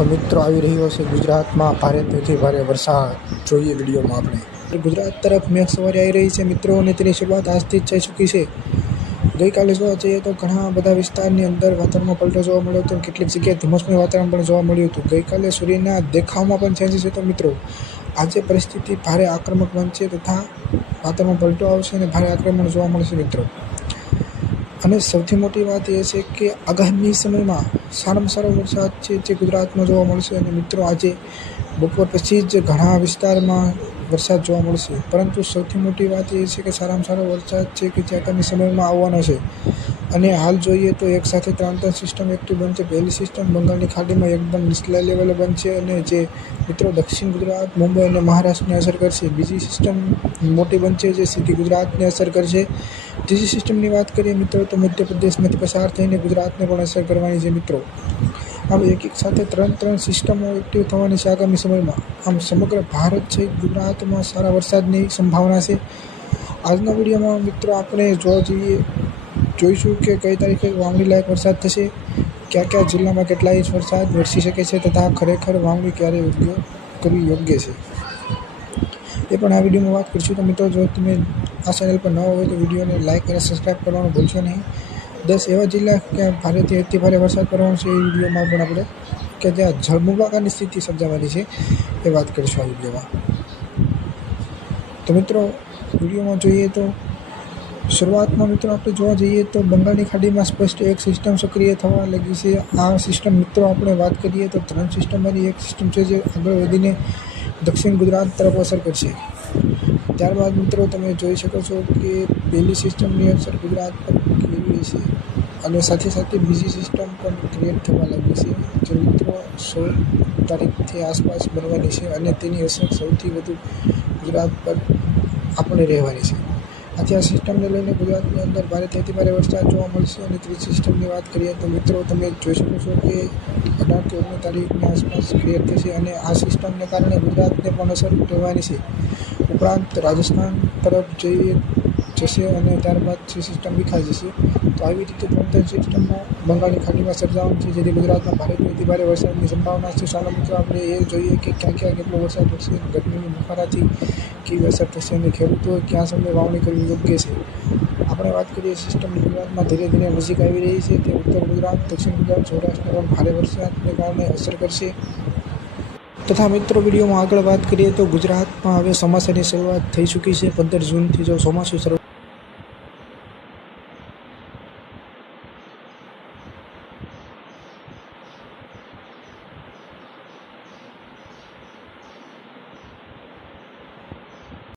તો મિત્રો આવી રહ્યો છે ગુજરાતમાં ભારેથી ભારે વરસાદ। જોઈએ વિડીયોમાં આપણે ગુજરાત તરફ મેઘ સવારી આવી રહી છે મિત્રો, અને તેની શરૂઆત આજથી જ થઈ ચૂકી છે। ગઈકાલે જોવા જઈએ તો ઘણા બધા વિસ્તારની અંદર વાતાવરણમાં પલટો જોવા મળ્યો હતો, કેટલીક જગ્યાએ ધુમ્મસમય વાતાવરણ પણ જોવા મળ્યું હતું। ગઈકાલે સૂર્યના દેખાવમાં પણ ચેન્જીસ હતો મિત્રો। આજે પરિસ્થિતિ ભારે આક્રમક બનશે તથા વાતાવરણમાં પલટો આવશે અને ભારે આક્રમણ જોવા મળશે મિત્રો। અને સૌથી મોટી વાત એ છે કે આગામી સમયમાં સારામાં સારો વરસાદ છે જે ગુજરાતમાં જોવા મળશે। અને મિત્રો આજે બપોર પછી જ ઘણા વિસ્તારમાં વરસાદ જોવા મળશે, પરંતુ સૌથી મોટી વાત એ છે કે સારામાં સારો વરસાદ છે કે જે આગામી સમયમાં આવવાનો છે। અને હાલ જોઈએ તો એક સાથે ત્રણ સિસ્ટમ એક્ટિવ બનશે। પહેલી સિસ્ટમ બંગાળની ખાડીમાં એકદમ નીચલા લેવલે બનશે અને જે મિત્રો દક્ષિણ ગુજરાત, મુંબઈ અને મહારાષ્ટ્રને અસર કરશે। બીજી સિસ્ટમ મોટી બનશે જે સીધી ગુજરાતને અસર કરશે। ત્રીજી સિસ્ટમની વાત કરીએ મિત્રો તો મધ્યપ્રદેશમાંથી પસાર થઈને ગુજરાતને પણ અસર કરવાની છે મિત્રો। આમ એક સાથે ત્રણ સિસ્ટમો એક્ટિવ થવાની છે આગામી સમયમાં। આમ સમગ્ર ભારત સહિત ગુજરાતમાં સારા વરસાદની સંભાવના છે। આજના વિડીયોમાં મિત્રો આપણે જોઈશું કે કઈ તારીખે વાવણી લાયક વરસાદ થશે, કયા જિલ્લામાં કેટલા ઇંચ વરસાદ વરસી શકે છે તથા ખરેખર વાવણી ક્યારે કરવી યોગ્ય છે એ પણ આ વિડીયોમાં વાત કરીશું। તો મિત્રો જો તમે આ ચેનલ પર નવા હોય તો વિડીયોને લાઇક અને સબસ્ક્રાઈબ કરવાનું ભૂલશો નહીં। 10 એવા જિલ્લા કે ભારેથી અતિ ભારે વરસાદ પડવાનો છે એ વિડીયોમાં પણ આપણે કે જ્યાં જળબંબાકારની સ્થિતિ સર્જાવાની છે એ વાત કરીશું આ વિડીયોમાં। તો મિત્રો વિડીયોમાં જોઈએ તો શરૂઆતમાં મિત્રો આપણે જોવા જઈએ તો બંગાળની ખાડીમાં સ્પષ્ટ એક સિસ્ટમ સક્રિય થવા લાગી છે। આ સિસ્ટમ મિત્રો આપણે વાત કરીએ તો 3 સિસ્ટમમાંથી એક સિસ્ટમ છે જે આગળ વધીને દક્ષિણ ગુજરાત તરફ અસર કરશે। ત્યારબાદ મિત્રો તમે જોઈ શકો છો કે પહેલી સિસ્ટમની અસર ગુજરાત પર કેવી છે અને સાથે સાથે બીજી સિસ્ટમ પણ ક્રિએટ થવા લાગી છે જે મિત્રો 16 તારીખથી આસપાસ બનવાની છે અને તેની અસર સૌથી વધુ ગુજરાત પર આપણે રહેવાની છે। આથી આ સિસ્ટમને લઈને ગુજરાતની અંદર ભારેથી અતિ ભારે વરસાદ જોવા મળશે। અને ત્રીજી સિસ્ટમની વાત કરીએ તો મિત્રો તમે જોઈ શકો છો કે 18 થી 19 તારીખની આસપાસ ક્રિએટ થશે અને આ સિસ્ટમને કારણે ગુજરાતને પણ અસર રહેવાની છે। ઉપરાંત રાજસ્થાન તરફ જશે અને ત્યારબાદ જે સિસ્ટમ વિખાઈ જશે। તો આવી રીતે 3 સિસ્ટમમાં બંગાળની ખાડીમાં સર્જાવાની છે જેથી ગુજરાતમાં ભારેથી અતિ ભારે વરસાદની સંભાવના છે। ચાલો મિત્રો આપણે એ જોઈએ કે ક્યાં કેટલો વરસાદ પડશે, ગરમીની બફારાથી કેવી અસર થશે અને ખેડૂતોએ ક્યાં સમયે વાવણી કરવી યોગ્ય છે। આપણે વાત કરીએ સિસ્ટમ ગુજરાતમાં ધીરે ધીરે નજીક આવી રહી છે, તે ઉત્તર ગુજરાત, દક્ષિણ ગુજરાત, સૌરાષ્ટ્રને પણ ભારે વરસાદને કારણે અસર કરશે। તથા મિત્રો વિડીયોમાં આગળ વાત કરીએ તો ગુજરાતમાં હવે ચોમાસાની શરૂઆત થઈ ચૂકી છે। 15 જૂનથી જો ચોમાસું શરૂ